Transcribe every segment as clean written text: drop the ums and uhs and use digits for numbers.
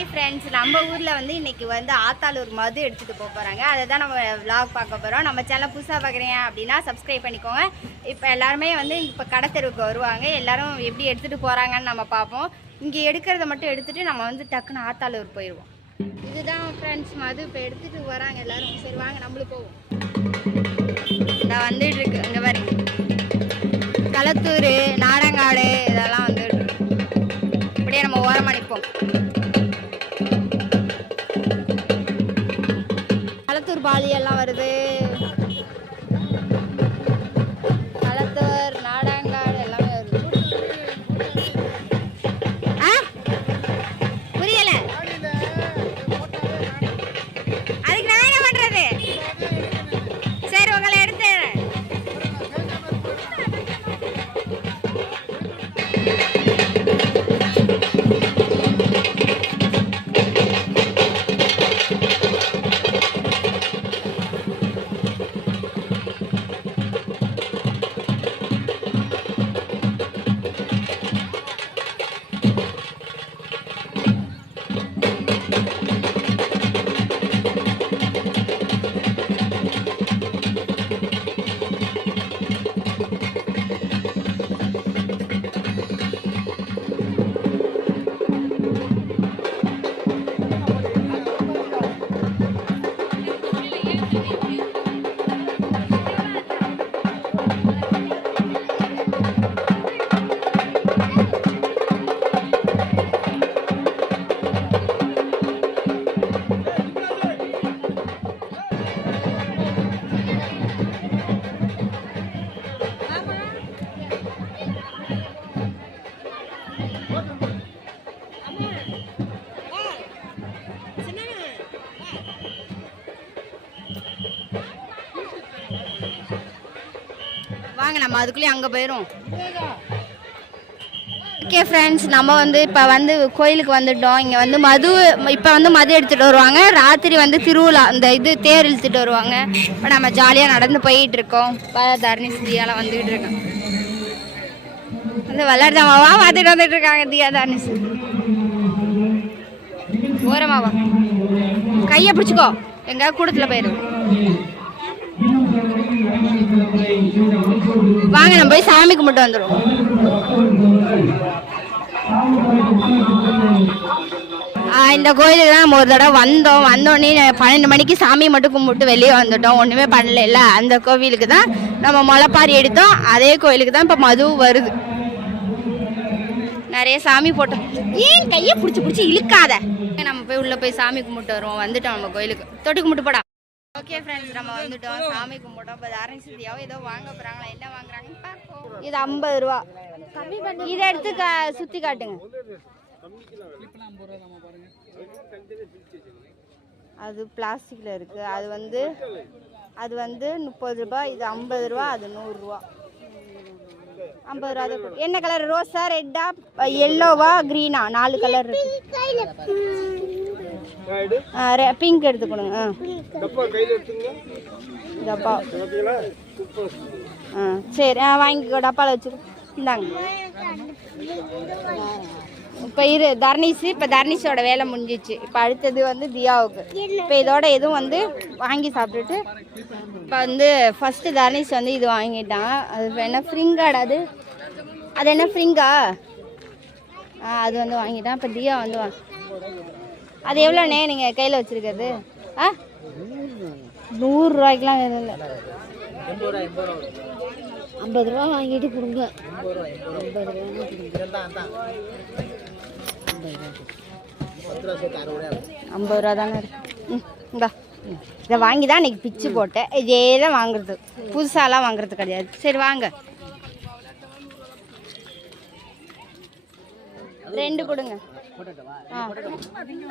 Hi friends, நம்ம ஊரில் வந்து இன்றைக்கி வந்து ஆத்தாளூர் மது எடுத்துகிட்டு போகிறாங்க. அதை தான் நம்ம விளாக் பார்க்க போகிறோம். நம்ம சேனல் புதுசாக பார்க்குறீங்க அப்படின்னா சப்ஸ்கிரைப் பண்ணிக்கோங்க. இப்போ எல்லாருமே வந்து இப்போ கடத்தெருவுக்கு வருவாங்க. எல்லோரும் எப்படி எடுத்துகிட்டு போகிறாங்கன்னு நம்ம பார்ப்போம். இங்கே எடுக்கிறத மட்டும் எடுத்துகிட்டு நம்ம வந்து டக்குன்னு ஆத்தாளூர் போயிடுவோம். இதுதான் ஃப்ரெண்ட்ஸ் மது இப்போ எடுத்துகிட்டு வராங்க எல்லோரும். சரி வாங்க நம்மளும் போவோம். நான் வந்துட்டு இருக்கு இங்கே பாரு, களத்தூர், நாடங்காடு இதெல்லாம் வந்துட்டு இருக்கு. அப்படியே நம்ம ஓரமாக நிற்போம். களத்தூர் பாலி எல்லாம் வருது. களத்தூர், நாடங்காடு எல்லாமே வருது. புரியல, அதுக்கு நான் என்ன பண்றது? சரி உங்களை எடுத்து வாங்க, நம்ம அதுக்குள்ளேயே அங்கே போயிடும். ஓகே ஃப்ரெண்ட்ஸ், நம்ம வந்து இப்போ வந்து கோயிலுக்கு வந்துட்டோம். இங்கே வந்து இப்போ வந்து மது எடுத்துகிட்டு வருவாங்க. ராத்திரி வந்து திருவிழா, இந்த இது தேர் இழுத்துட்டு வருவாங்க. இப்போ நம்ம ஜாலியாக நடந்து போயிட்டு இருக்கோம். தர்ணிஸ் தியாலாம் வந்துக்கிட்டு இருக்கோம். வந்து விளையாடுதாமாவா பார்த்துட்டு வந்துட்டு இருக்காங்க தியா தர்ணிஸ். ஓரமாவா, கையை பிடிச்சிக்கோ, எங்க கூடத்தில் போயிடும். வாங்க நம்ம போய் சாமி கும்பிட்டு வந்துடும். இந்த கோயிலுக்கு தான் நம்ம ஒரு தடவை வந்தோடனே 12 மணிக்கு சாமி மட்டும் கும்பிட்டு வெளியே வந்துட்டோம். ஒன்றுமே பண்ணல. இல்லை, அந்த கோவிலுக்கு தான் நம்ம முளைப்பாரி எடுத்தோம். அதே கோயிலுக்கு தான் இப்போ மது வருது. நிறைய சாமி போட்டோம். ஏன் கையை பிடிச்சி இழுக்காத. நம்ம போய் உள்ளே போய் சாமி கும்பிட்டு வருவோம். வந்துட்டோம் நம்ம கோயிலுக்கு. தொட்டு கும்பிட்டு போடா. ஓகே ஃப்ரெண்ட்ஸ், நம்ம வந்துட்டோம், சாமி கும்பிட்டோம். இப்போ தர்ணிஸ்தியாவோ ஏதோ வாங்க போகிறாங்களா, என்ன வாங்குறாங்கன்னு பார்ப்போம். இது 50 ரூபா. இதை எடுத்து சுற்றி காட்டுங்க. அது பிளாஸ்டிக்கில் இருக்குது. அது வந்து 30 ரூபா. இது 50 ரூபா. அது 100 ரூபா. 50 ரூபா. என்ன கலர்? ரோஸா, ரெட்டா, எல்லோவா, க்ரீனா? 4 கலர் இருக்கு. பிங்க் எடுத்து கொடுங்க. டப்பா சரி, வாங்கிக்கோ. டப்பாவில் வச்சுரு. இந்தாங்க. இப்போ இப்போ தர்ணிஸோட வேலை முடிஞ்சிச்சு. இப்போ அடுத்தது வந்து தியாவுக்கு. இப்போ இதோட எதுவும் வந்து வாங்கி சாப்பிட்டுட்டு இப்போ வந்து ஃபஸ்ட்டு தர்ணிஸ் வந்து இது வாங்கிட்டான். அது என்ன ஃப்ரிங்காடா? அது என்ன ஃப்ரிங்கா? அது வந்து வாங்கிட்டான். இப்போ தியா வந்து அது எவ்வளோண்ணே நீங்கள் கையில் வச்சுருக்கிறது? 100 ரூபாய்க்குலாம் எதுவும் இல்லை. 50 ரூபா வாங்கிட்டு கொடுங்க. 50 ரூபா தானே இருக்கு. இந்தா, இதை வாங்கி தான் இன்றைக்கி பிச்சு போட்டேன். இதே தான் வாங்குறது, புதுசாலாம் வாங்குறது கிடையாது. சரி வாங்க, 2 கொடுங்க.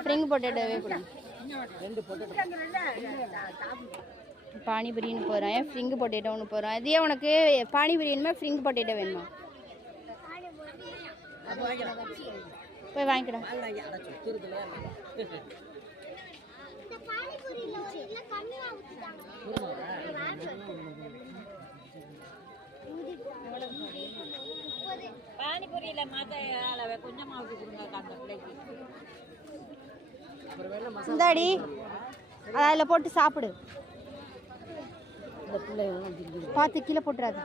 ஸ்ப்ரிங் பொட்டேட்டோவே கொடுங்க. பானிபுரின்னு போகிறேன். ஃப்ரிங் பொட்டேட்டோன்னு போகிறேன். இதே உனக்கு பானிபுரி வேணுமா, ஃப்ரிங் பொட்டேட்டோ வேணுமா? போய் வாங்கிக்கிறேன். பானிபூரியில மாத்த கொஞ்சமா ஊற்றி கொடுங்க அந்த பிள்ளைக்கு. இந்தாடி அதில் போட்டு சாப்பிடு, பார்த்து கீழே போட்டுறாது.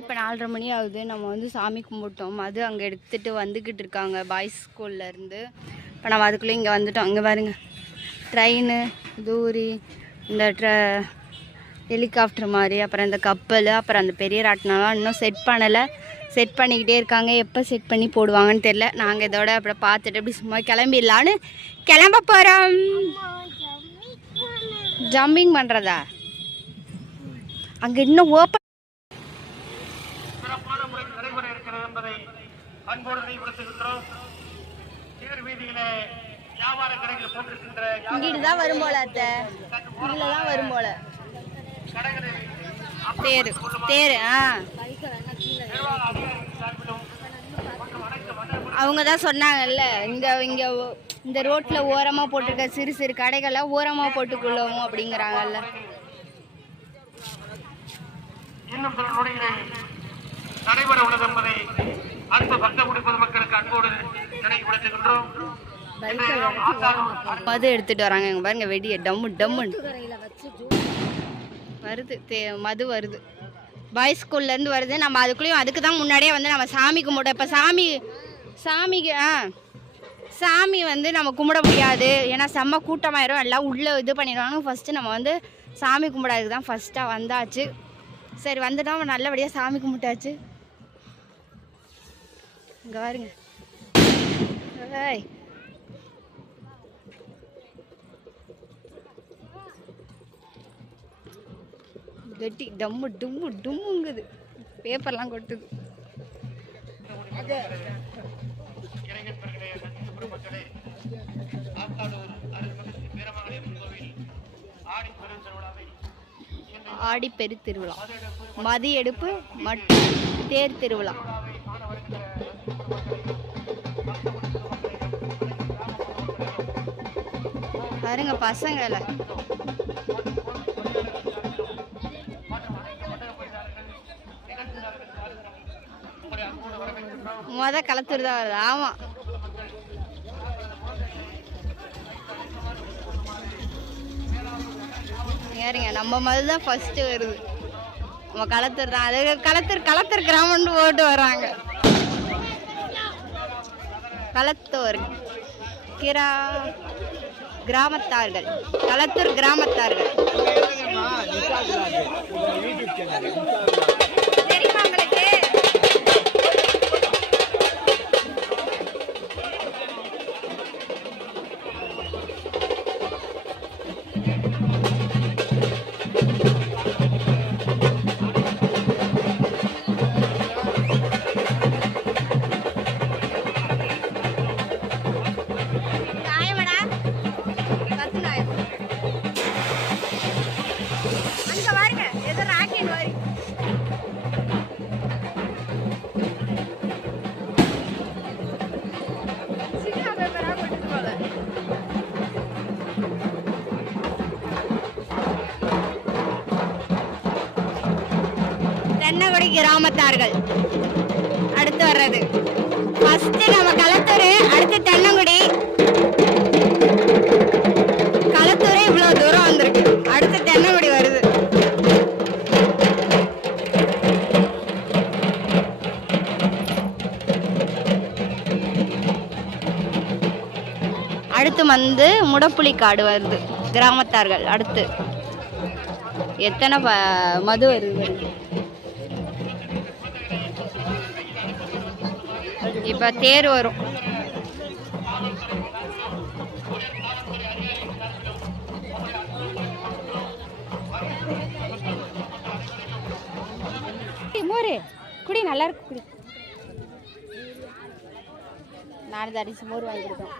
இப்போ 4:30 மணி ஆகுது. நம்ம வந்து சாமி கும்பிட்டோம். அது அங்கே எடுத்துகிட்டு வந்துக்கிட்டு இருக்காங்க பாய்ஸ் ஸ்கூல்லேருந்து. இப்போ நம்ம அதுக்குள்ளே இங்கே வந்துட்டோம். இங்கே பாருங்க, ட்ரெயின், தூரி, இந்த ஹெலிகாப்டர் மாதிரி, அப்புறம் இந்த கப்பல், அப்புறம் அந்த பெரிய ராட்டினம்லாம் இன்னும் செட் பண்ணலை. செட் பண்ணிக்கிட்டே இருக்காங்க. எப்போ செட் பண்ணி போடுவாங்கன்னு தெரில. நாங்கள் இதோட அப்புறம் பார்த்துட்டு அப்படி சும்மா கிளம்பிடலான்னு கிளம்ப போகிறோம். ஜம்பிங் பண்ணுறதா? அங்கே இன்னும் ஓப்பன் இங்கிட்டு தான் வரும் போல, அத்தை இதில் தான் வரும் போல தேர் தேர். அவங்க தான் சொன்னாங்கல்ல, இந்த ரோட்டில் ஓரமாக போட்டிருக்க சிறு சிறு கடைகளை ஓரமாக போட்டுக்கொள்ளவும் அப்படிங்கிறாங்கல்ல. நடைபெற உள்ளது என்பதை அன்பு பக்தகுடி பொதுமக்களுக்கு அன்போடு நினைவுபடுத்துகின்றோம். மது எடுத்துட்டு வராங்க. இங்க பாருங்க, வெடிய டம்மு டம்முன்னு வருது. மது வருது, பாய்ஸ் ஸ்கூல்லேருந்து வருது. நம்ம அதுக்குள்ளேயும் அதுக்கு தான் முன்னாடியே வந்து நம்ம சாமி கும்பிட்டோம். இப்போ சாமிக்கு சாமி வந்து நம்ம கும்பிட முடியாது, ஏன்னா செம்ம கூட்டமாயிரும், எல்லாம் உள்ளே இது பண்ணிடுவாங்க. ஃபஸ்ட்டு நம்ம வந்து சாமி கும்பிடாதுக்கு தான் ஃபஸ்ட்டாக வந்தாச்சு. சரி வந்துட்டோம், நல்லபடியாக சாமி கும்பிட்டாச்சு. இங்கே பாருங்க, கட்டி டம்மு டும்மு டும்முங்குது, பேப்பர்லாம் கொட்டுது. ஆடி பெரு திருவிழா, மதி எடுப்பு மற்றும் தேர் திருவிழா. பாருங்க பசங்களை களத்தூர் தான் வருது. ஆமா, ஏறிங்க நம்ம மாதிரி தான் ஃபர்ஸ்ட் வருது. நம்ம களத்தூர் தான், அது களத்தூர் கிராமம்னு போட்டு வராங்க. களத்தூர் கிராமத்தார்கள், களத்தூர் கிராமத்தார்கள். தெரியுமா உங்களுக்கு? தென்னங்குடி கிராமத்தார்கள் அடுத்து வர்றது. ஃபர்ஸ்ட் நம்ம களத்தூர், அடுத்து தென்னங்குடி. களத்தூரே இவ்வளவு தூரம் வந்திருக்கு, அடுத்து தென்னங்குடி வருது. அடுத்து வந்து முடப்புலிக்காடு வருது, கிராமத்தார்கள். அடுத்து எத்தனை மது வருது. இப்ப தேர் வரும். மோரு குடி, நல்லா இருக்கு குடி. நாலு அரிசி மோர் வாங்கிருக்கோம்.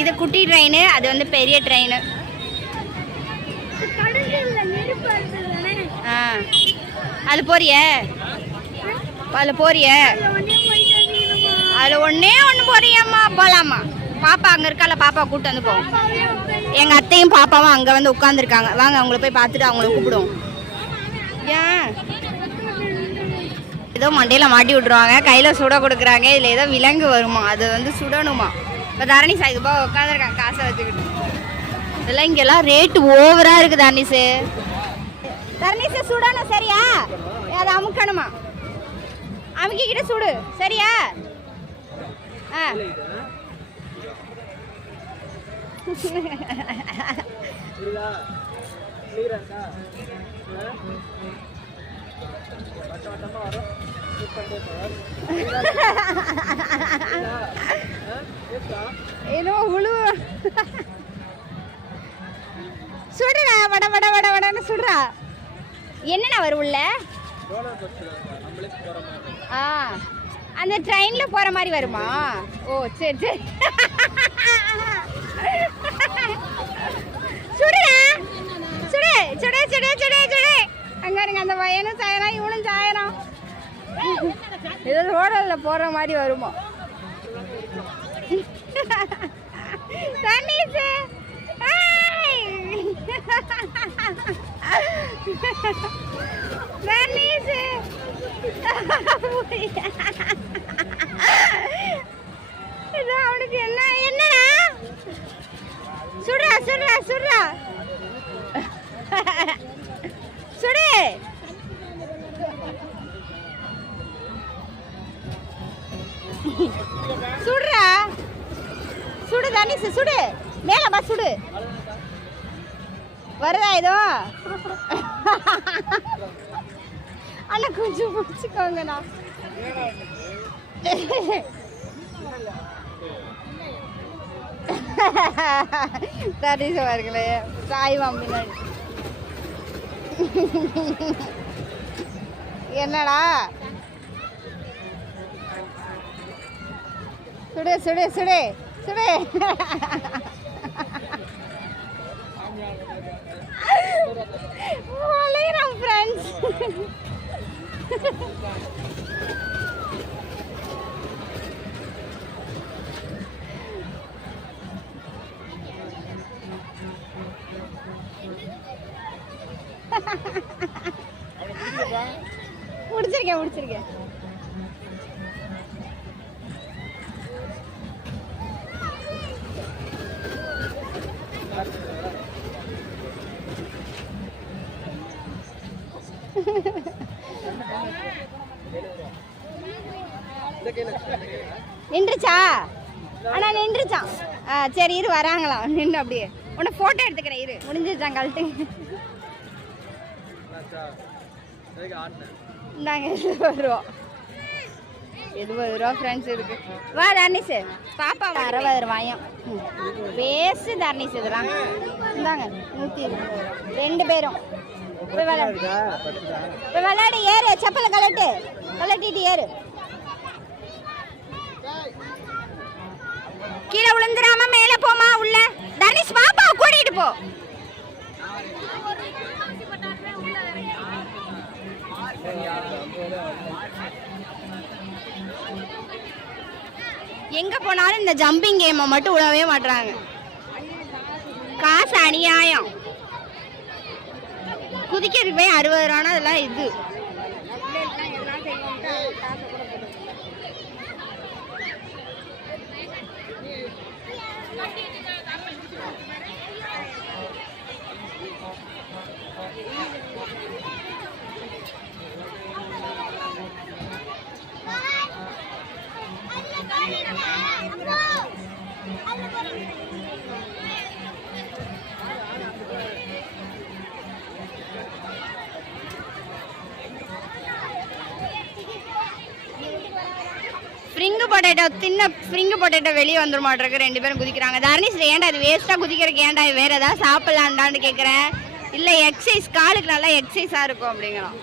இது குட்டி ட்ரெயின், அது வந்து பெரிய ட்ரெயின். அது போறிய, அதில் போறிய, அதில் ஒன்றே ஒன்று போறியம்மா. போகலாமா? பாப்பா அங்கே இருக்கால, பாப்பா கூப்பிட்டு வந்து போவோம். எங்கள் அத்தையும் பாப்பாவும் அங்கே வந்து உட்காந்துருக்காங்க. வாங்க அவங்கள போய் பார்த்துட்டு அவங்கள கூப்பிடுவோம். ஏன் ஏதோ மண்டையில் மாட்டி விட்ருவாங்க, கையில் சுட கொடுக்குறாங்க. இதில் ஏதோ விலங்கு வருமா, அது வந்து சுடணுமா. இப்போ தரணி சாய்க்குப்பா உட்காந்துருக்காங்க காசை வச்சுக்கிட்டு. இதெல்லாம் இங்கெல்லாம் ரேட்டு ஓவராக இருக்குது தர்னிஸு. தர்னிஸு சுடணும் சரியா? அதை அமுக்கணுமா? அமுக்கிக்கிட்ட சுடு சரியா? ஆ ஏனோ உழு சுடுறா, வட வட வட வடன்னு சுடுறா. என்னண்ணா வரும் உள்ள? அந்த ட்ரெயின்ல போற மாதிரி வருமா? ஓ சரி சரி. சுடுறா, சுடு சுடு சுடு சுடு சுடு. அங்க இருங்க, அந்த பையனும் சாயறான், இவனும் சாயறான். ஏதோ ரோடல்ல போற மாதிரி வருமா? தண்ணீஸ் தண்ணீஸ் அவனுக்கு என்ன என்னடா? சுடுறா சுடுறா சுடுறா சுடு. சுடுறா சுடு தண்ணீஸ் சுடு, மேலப்பா சுடு. வருதா ஏதோ? அண்ணா கொஞ்சம் பிடிச்சிக்கோங்கண்ணா. தண்ணீஸ் வருங்களே சாய்வாம் பின்னாடி. என்னடா? சுடு சுடு சுடு சுடு. வளையறான் ஃப்ரெண்ட்ஸ். முடிச்சிருக்கேன் முடிச்சிருக்கேன். நின்றுச்சா? ஆனா நின்றுச்சான். சரி இரு வராங்களா, நின்று அப்படியே உன்னை போட்டோ எடுத்துக்கிறேன் இரு. முடிஞ்சிருச்சான் கழட்டு. இந்தாங்க வருவோம். ரூபா ஃப்ரெண்ட்ஸ் இருக்கு. வா தர்னிஸ் பாப்பா 60 ரூபாயும் வேஸ்ட் தர்னிஸ் இதெல்லாம். இந்தாங்க 120 2 பேரும் போய் விளையாடு. ஏறு செப்பலை கலட்டிட்டு ஏறு. கீழே விழுந்துடாம மேல போமா உள்ள. தர்னிஸ் பாப்பா கூட்டிட்டு போ. எங்க போனாலும் இந்த ஜம்பிங் கேமை மட்டும் விடவே மாட்டாங்க. காசு அநியாயம். குதிக்கிறதுக்கு போய் 60 ரூபானா அதெல்லாம் இது. ஃப்ரிங்கு பொட்டேட்டோ வெளியே வந்துட மாட்டிருக்கு. 2 பேரும் குதிக்கிறாங்க. தர்னிஸ் ஏன்டா இது வேஸ்ட்டாக குதிக்கிறதுக்கு ஏன்டா வேற ஏதாவது சாப்பிட்லான்டான்னு கேட்குறேன். இல்லை எக்ஸசைஸ் காலுக்கு நல்லா எக்ஸசைஸாக இருக்கும் அப்படிங்கிறோம்.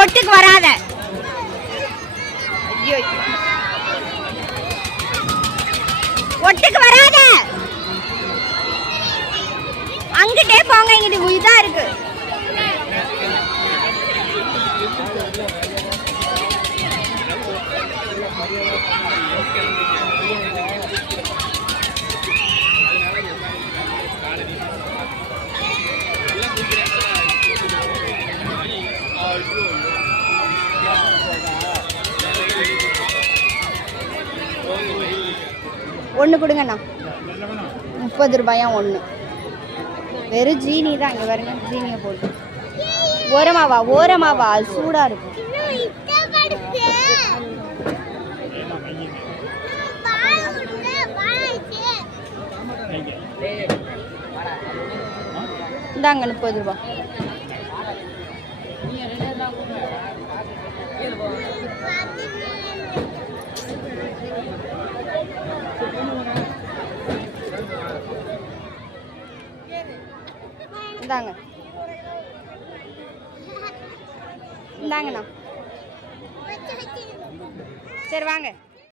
ஒட்டுக்கு வராத. ஐயோ ஒட்டுக்கு வராத. அங்கிட்டே போங்க. இங்கிட்டு இதா இருக்கு. ஒன்று கொடுங்கண்ணா. 30 ரூபாயா ஒன்று. வெறும் ஜீனி தான். இங்கே பாருங்க ஜீனியை போட்டு. ஓரமாவா அது சூடாக இருக்கும். இந்தாங்க 30 ரூபா. இந்தாங்கண்ணா. சரி வாங்க.